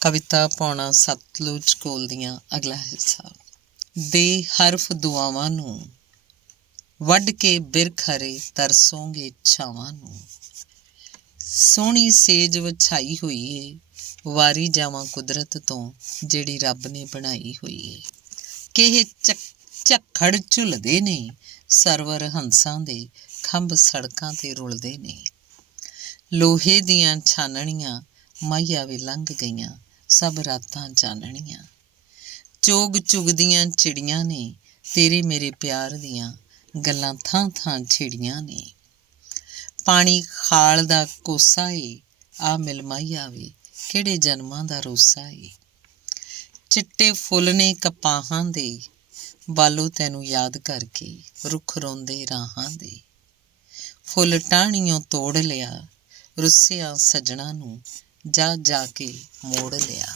ਕਵਿਤਾ ਪਾਉਣਾ ਸਤਲੁਜ ਕੋਲ ਦੀਆਂ ਅਗਲਾ ਹਿੱਸਾ। ਦੇ ਹਰਫ ਦੁਆਵਾਂ ਨੂੰ ਵੱਢ ਕੇ ਬਿਰਖ ਹਰੇ ਤਰਸੋਂਗੇ ਛਾਵਾਂ ਨੂੰ। ਸੋਹਣੀ ਸੇਜ ਵਿਛਾਈ ਹੋਈ ਏ, ਵਾਰੀ ਜਾਵਾਂ ਕੁਦਰਤ ਤੋਂ ਜਿਹੜੀ ਰੱਬ ਨੇ ਬਣਾਈ ਹੋਈ ਏ। ਕਿਹੇ ਝੱਖੜ ਝੁੱਲਦੇ ਨੇ, ਸਰਵਰ ਹੰਸਾਂ ਦੇ ਖੰਭ ਸੜਕਾਂ 'ਤੇ ਰੁਲਦੇ ਨੇ। ਲੋਹੇ ਦੀਆਂ ਛਾਨਣੀਆਂ ਮਾਹੀਆ ਵੇ ਲੰਘ ਗਈਆਂ, ਸਭ ਰਾਤਾਂ ਚਾਨਣੀਆਂ। ਚੋਗ ਚੁਗਦੀਆਂ ਚਿੜੀਆਂ ਨੇ, ਤੇਰੇ ਮੇਰੇ ਪਿਆਰ ਦੀਆਂ ਗੱਲਾਂ ਥਾਂ ਥਾਂ ਛਿੜੀਆਂ ਨੇ। ਪਾਣੀ ਖਾਲ ਦਾ ਕੋਸਾ ਏ, ਆ ਮਿਲ ਮਾਹੀਆ ਵੇ ਕਿਹੜੇ ਜਨਮਾਂ ਦਾ ਰੋਸਾ ਏ। ਚਿੱਟੇ ਫੁੱਲ ਨੇ ਕਪਾਹਾਂ ਦੇ, ਬਾਲੋ ਤੈਨੂੰ ਯਾਦ ਕਰਕੇ ਰੁੱਖ ਰੋਂਦੇ ਰਾਹਾਂ ਦੇ। ਫੁੱਲ ਟਾਹਣੀਓਂ ਤੋੜ ਲਿਆ, ਰੁੱਸਿਆਂ ਸੱਜਣਾ ਨੂੰ ਜਾ ਜਾ ਕੇ ਮੋੜ ਲਿਆ।